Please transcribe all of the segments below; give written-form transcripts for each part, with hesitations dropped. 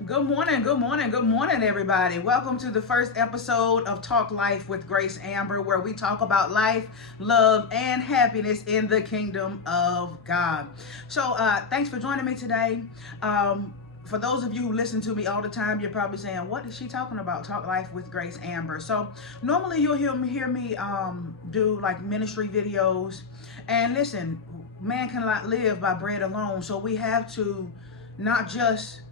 Good morning, good morning, good morning, everybody. Welcome to the first episode of Talk Life with Grace Amber, where we talk about life, love, and happiness in the kingdom of God. So, thanks for joining me today. For those of you who listen to me all the time, you're probably saying, "What is she talking about?" Talk Life with Grace Amber. So, normally you'll hear me do like ministry videos, and listen, man cannot live by bread alone. So we have to not just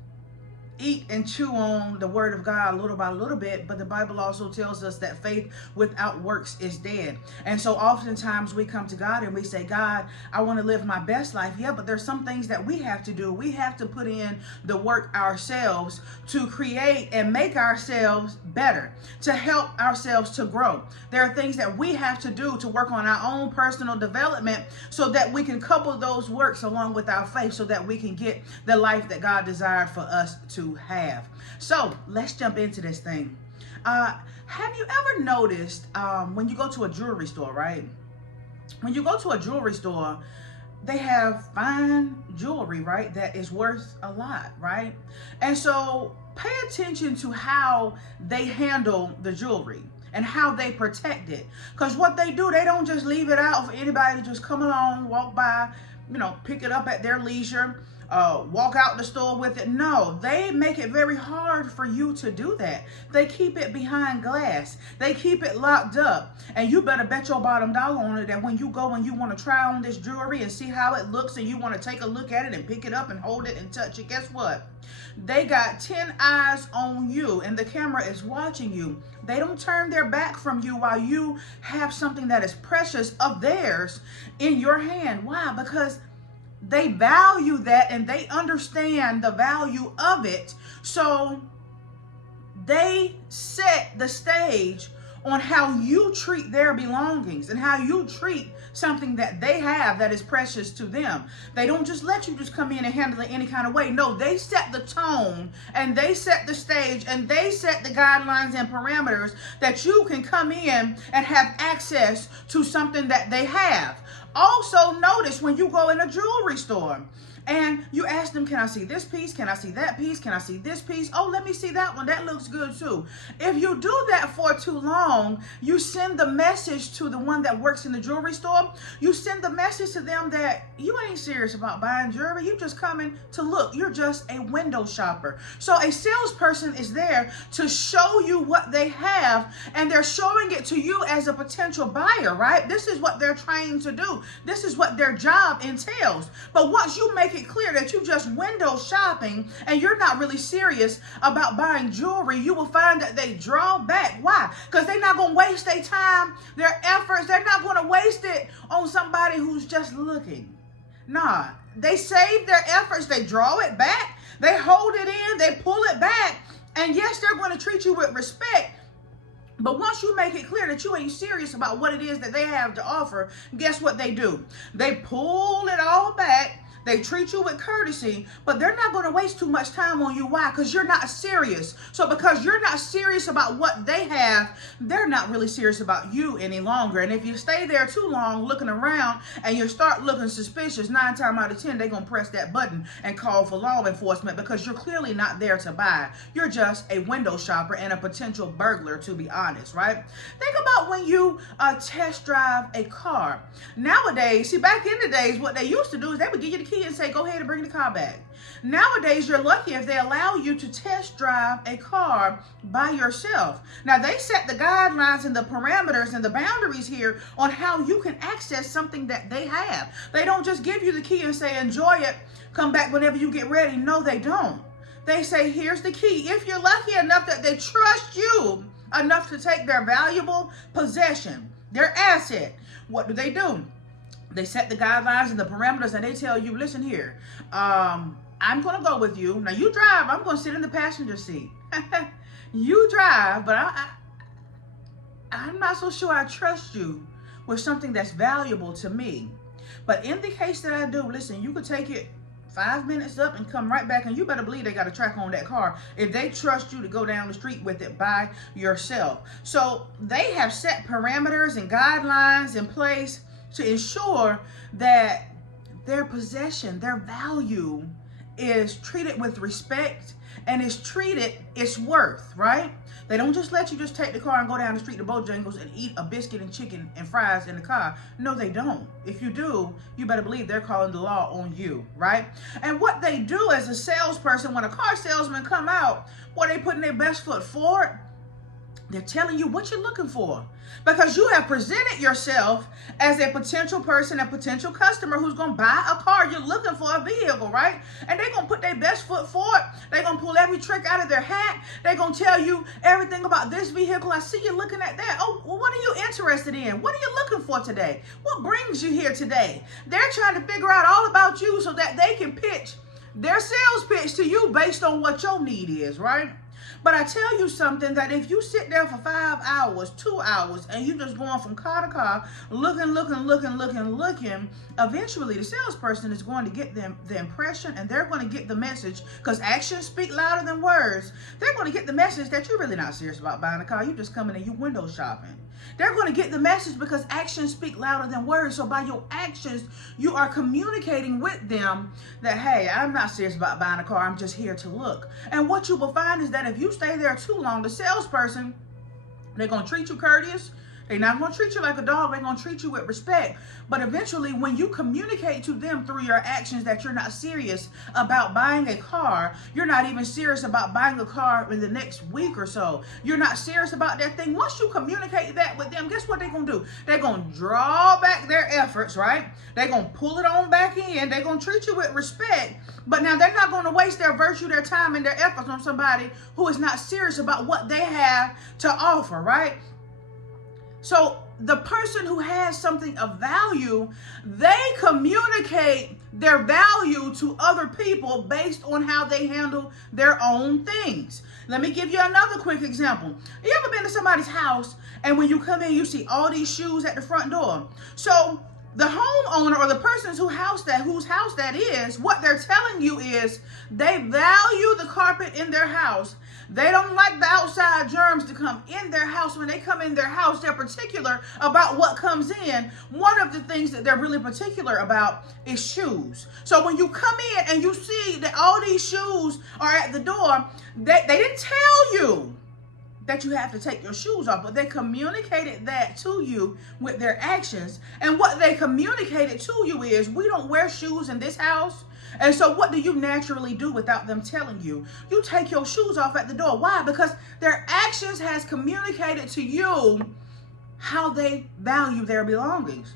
eat and chew on the word of God little by little bit, but the Bible also tells us that faith without works is dead. And so oftentimes we come to God and we say, "God, I want to live my best life." Yeah, but there's some things that we have to do. We have to put in the work ourselves to create and make ourselves better, to help ourselves to grow. There are things that we have to do to work on our own personal development so that we can couple those works along with our faith so that we can get the life that God desired for us to have. So let's jump into this thing. Have you ever noticed when you go to a jewelry store, right? When you go to a jewelry store, they have fine jewelry, right? That is worth a lot, right? And so pay attention to how they handle the jewelry and how they protect it. Because what they do, they don't just leave it out for anybody to just come along, walk by, pick it up at their leisure, walk out the store with it. No, they make it very hard for you to do that. They keep it behind glass. They keep it locked up. And you better bet your bottom dollar on it that when you go and you want to try on this jewelry and see how it looks and you want to take a look at it and pick it up and hold it and touch it, guess what? They got 10 eyes on you and the camera is watching you. They don't turn their back from you while you have something that is precious of theirs in your hand. Why? Because they value that and they understand the value of it. So they set the stage on how you treat their belongings and how you treat something that they have that is precious to them. They don't just let you just come in and handle it any kind of way. No, they set the tone and they set the stage and they set the guidelines and parameters that you can come in and have access to something that they have. Also, notice when you go in a jewelry store and you ask them, "Can I see this piece? Can I see that piece? Can I see this piece? Oh, let me see that one. That looks good too." If you do that for too long, you send the message to the one that works in the jewelry store. You send the message to them that you ain't serious about buying jewelry. You just coming to look. You're just a window shopper. So a salesperson is there to show you what they have, and they're showing it to you as a potential buyer, right? This is what they're trying to do. This is what their job entails. But once you make it clear that you just window shopping and you're not really serious about buying jewelry, you will find that they draw back. Why? Because they're not going to waste their time, their efforts. They're not going to waste it on somebody who's just looking. Nah, they save their efforts. They draw it back. They hold it in. They pull it back. And yes, they're going to treat you with respect. But once you make it clear that you ain't serious about what it is that they have to offer, guess what they do? They pull it all back. They treat you with courtesy, but they're not going to waste too much time on you. Why? Because you're not serious. So because you're not serious about what they have, they're not really serious about you any longer. And if you stay there too long looking around and you start looking suspicious, 9 times out of 10, they're going to press that button and call for law enforcement because you're clearly not there to buy. You're just a window shopper and a potential burglar, to be honest, right? Think about when you test drive a car. Nowadays, see, back in the days, what they used to do is they would give you the key and say, "Go ahead and bring the car back." Nowadays, you're lucky if they allow you to test drive a car by yourself. Now, they set the guidelines and the parameters and the boundaries here on how you can access something that they have. They don't just give you the key and say, "Enjoy it, come back whenever you get ready." No, they don't. They say, "Here's the key." If you're lucky enough that they trust you enough to take their valuable possession, their asset, what do? They set the guidelines and the parameters and they tell you, "Listen here, I'm going to go with you. Now you drive, I'm going to sit in the passenger seat." You drive, but I'm not so sure I trust you with something that's valuable to me. But in the case that I do, listen, you could take it 5 minutes up and come right back, and you better believe they got a track on that car if they trust you to go down the street with it by yourself. So they have set parameters and guidelines in place to ensure that their possession, their value is treated with respect and is treated its worth, right? They don't just let you just take the car and go down the street to Bojangles and eat a biscuit and chicken and fries in the car. No, they don't. If you do, you better believe they're calling the law on you, right? And what they do as a salesperson, when a car salesman come out, boy, they putting their best foot forward. They're telling you what you're looking for because you have presented yourself as a potential person, a potential customer who's going to buy a car. You're looking for a vehicle, right? And they're going to put their best foot forward. They're going to pull every trick out of their hat. They're going to tell you everything about this vehicle. I see you looking at that. Oh, well, what are you interested in? What are you looking for today? What brings you here today? They're trying to figure out all about you so that they can pitch their sales pitch to you based on what your need is, right? But I tell you something, that if you sit there for 5 hours, 2 hours, and you just going from car to car, looking, eventually the salesperson is going to get them the impression, and they're going to get the message, because actions speak louder than words. They're going to get the message that you're really not serious about buying a car. You just coming and you window shopping. They're going to get the message because actions speak louder than words. So by your actions, you are communicating with them that, hey, I'm not serious about buying a car. I'm just here to look. And what you will find is that if you stay there too long, the salesperson, they're going to treat you courteous. They're not going to treat you like a dog. They're going to treat you with respect. But eventually, when you communicate to them through your actions that you're not serious about buying a car, you're not even serious about buying a car in the next week or so. You're not serious about that thing. Once you communicate that with them, guess what they're going to do? They're going to draw back their efforts, right? They're going to pull it on back in. They're going to treat you with respect. But now they're not going to waste their virtue, their time, and their efforts on somebody who is not serious about what they have to offer, right? So the person who has something of value, they communicate their value to other people based on how they handle their own things. Let me give you another quick example. You ever been to somebody's house and when you come in, you see all these shoes at the front door? So the homeowner or the person whose house that is, what they're telling you is they value the carpet in their house. They don't like the outside germs to come in their house. When they come in their house, they're particular about what comes in. One of the things that they're really particular about is shoes. So when you come in and you see that all these shoes are at the door, they didn't tell you that you have to take your shoes off, but they communicated that to you with their actions. And what they communicated to you is, we don't wear shoes in this house. And so what do you naturally do without them telling you? You take your shoes off at the door. Why? Because their actions has communicated to you how they value their belongings.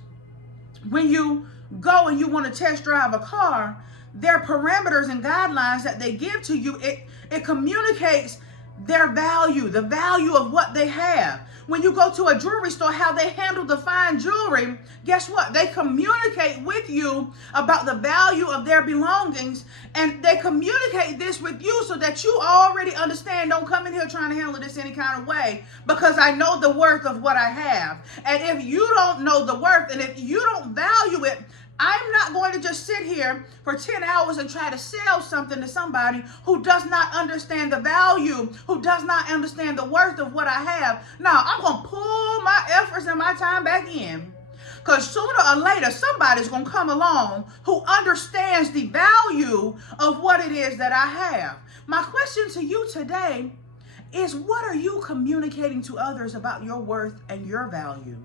When you go and you want to test drive a car, their parameters and guidelines that they give to you, it communicates their value, the value of what they have. When you go to a jewelry store, how they handle the fine jewelry, guess what? They communicate with you about the value of their belongings, and they communicate this with you so that you already understand. Don't come in here trying to handle this any kind of way, because I know the worth of what I have. And if you don't know the worth, and if you don't value it, I'm not going to just sit here for 10 hours and try to sell something to somebody who does not understand the value, who does not understand the worth of what I have. Now, I'm going to pull my efforts and my time back in, because sooner or later, somebody's going to come along who understands the value of what it is that I have. My question to you today is, what are you communicating to others about your worth and your value?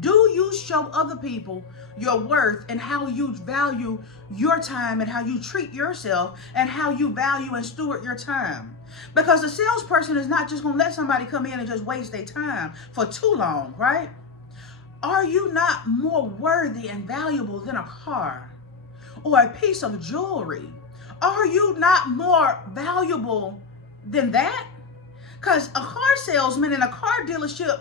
Do you show other people your worth and how you value your time and how you treat yourself and how you value and steward your time? Because the salesperson is not just going to let somebody come in and just waste their time for too long, right? Are you not more worthy and valuable than a car or a piece of jewelry? Are you not more valuable than that? Because a car salesman in a car dealership,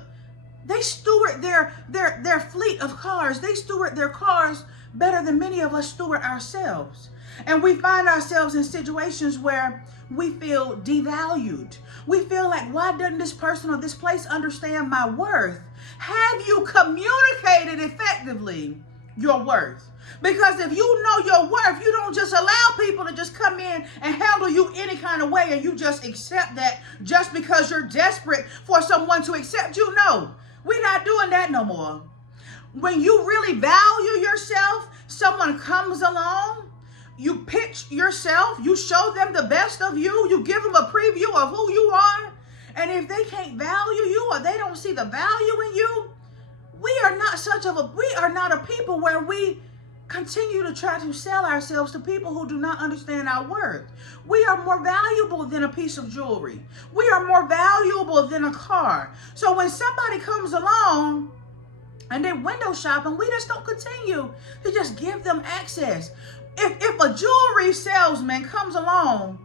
they steward their fleet of cars. They steward their cars better than many of us steward ourselves. And we find ourselves in situations where we feel devalued. We feel like, why doesn't this person or this place understand my worth? Have you communicated effectively your worth? Because if you know your worth, you don't just allow people to just come in and handle you any kind of way and you just accept that just because you're desperate for someone to accept you. No. We're not doing that no more. When you really value yourself, someone comes along you pitch yourself, you show them the best of you, you give them a preview of who you are. And if they can't value you or they don't see the value in you, we are not a people where we continue to try to sell ourselves to people who do not understand our worth. We are more valuable than a piece of jewelry. We are more valuable than a car. So when somebody comes along and they're window shopping, we just don't continue to just give them access. If a jewelry salesman comes along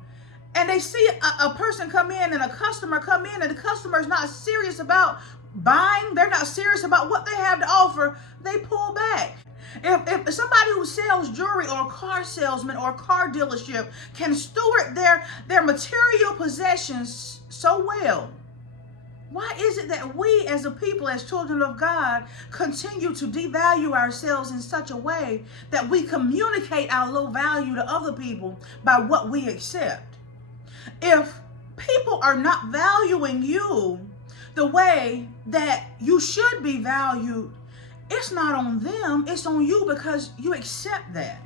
and they see a person come in and a customer come in and the customer is not serious about buying, they're not serious about what they have to offer, they pull back. If somebody who sells jewelry or a car salesman or a car dealership can steward their material possessions so well, why is it that we as a people, as children of God, continue to devalue ourselves in such a way that we communicate our low value to other people by what we accept? If people are not valuing you the way that you should be valued, it's not on them, it's on you because you accept that.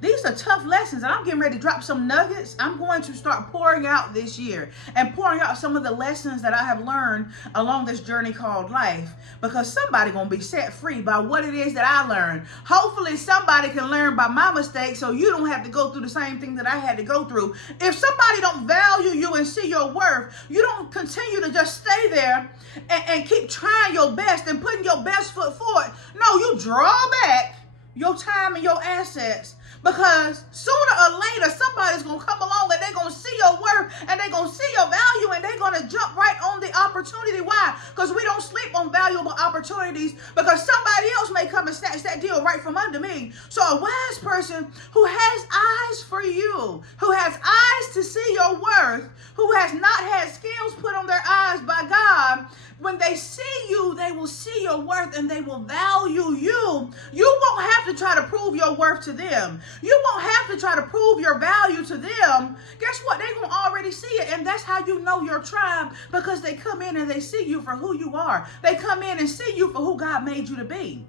These are tough lessons, and I'm getting ready to drop some nuggets. I'm going to start pouring out this year and pouring out some of the lessons that I have learned along this journey called life, because somebody going to be set free by what it is that I learned. Hopefully somebody can learn by my mistakes so you don't have to go through the same thing that I had to go through. If somebody don't value you and see your worth, you don't continue to just stay there and keep trying your best and putting your best foot forward. No, you draw back your time and your assets, because sooner or later somebody's going to come along and they're going to see your worth and they're going to see your value and they're going to jump right on the opportunity. Why? Because we don't sleep on valuable opportunities, because somebody else may come and snatch that deal right from under me. So a wise person who has eyes for you, who has eyes to see your worth, who has not had scales put on their eyes by God, when they see you, they will see your worth and they will value you. You won't have to try to prove your worth to them. You won't have to try to prove your value to them. Guess what? They're going to already see it. And that's how you know your tribe, because they come in and they see you for who you are. They come in and see you for who God made you to be.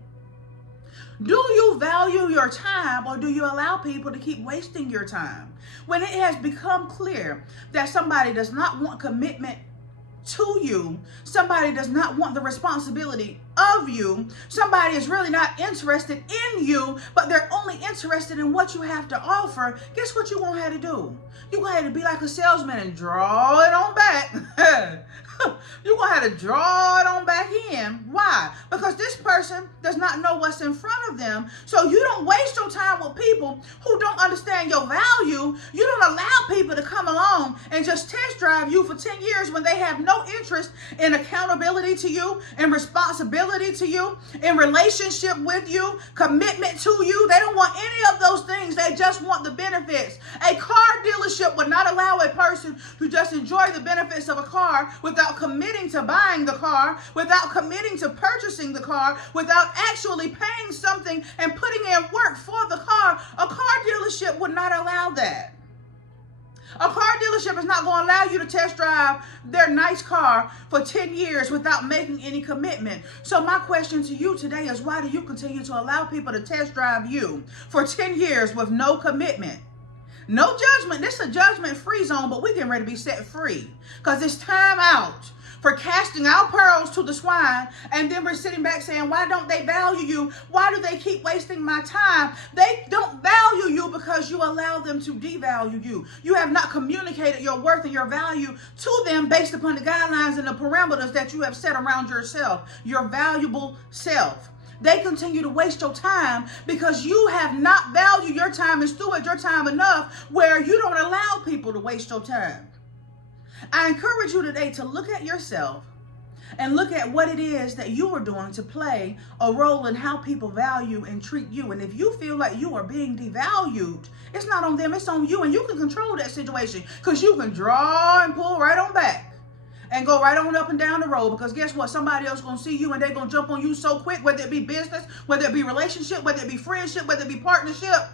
Do you value your time, or do you allow people to keep wasting your time? When it has become clear that somebody does not want commitment to you, somebody does not want the responsibility of you, somebody is really not interested in you, but they're only interested in what you have to offer, guess what you're going to have to do? You're going to have to be like a salesman and draw it on back. You're going to have to draw it on back in. Why? Because this person does not know what's in front of them. So you don't waste your time with people who don't understand your value. You don't allow people to come along and just test drive you for 10 years when they have no interest in accountability to you, in responsibility to you, in relationship with you, commitment to you. They don't want any of those things. They just want the benefits. A car dealership would not allow a person to just enjoy the benefits of a car without committing to buying the car, without committing to purchasing the car, without actually paying something and putting in work for the car. A car dealership would not allow that. A car dealership is not going to allow you to test drive their nice car for 10 years without making any commitment. So my question to you today is, why do you continue to allow people to test drive you for 10 years with no commitment? No judgment. This is a judgment-free zone, but we're getting ready to be set free, because it's time out for casting our pearls to the swine, and then we're sitting back saying, why don't they value you? Why do they keep wasting my time? They don't value you because you allow them to devalue you. You have not communicated your worth and your value to them based upon the guidelines and the parameters that you have set around yourself, your valuable self. They continue to waste your time because you have not valued your time and stewarded your time enough where you don't allow people to waste your time. I encourage you today to look at yourself and look at what it is that you are doing to play a role in how people value and treat you. And if you feel like you are being devalued, it's not on them, it's on you. And you can control that situation, because you can draw and pull right on back and go right on up and down the road, because guess what? Somebody else going to see you and they're going to jump on you so quick, whether it be business, whether it be relationship, whether it be friendship, whether it be partnership.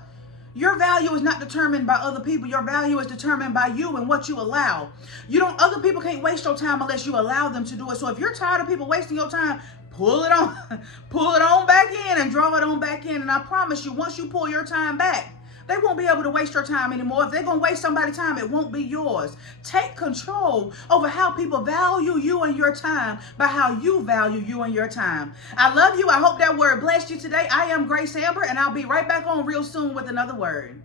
Your value is not determined by other people. Your value is determined by you and what you allow. Other people can't waste your time unless you allow them to do it. So if you're tired of people wasting your time, pull it on back in and draw it on back in. And I promise you, once you pull your time back, they won't be able to waste your time anymore. If they're going to waste somebody's time, it won't be yours. Take control over how people value you and your time by how you value you and your time. I love you. I hope that word blessed you today. I am Grace Amber, and I'll be right back on real soon with another word.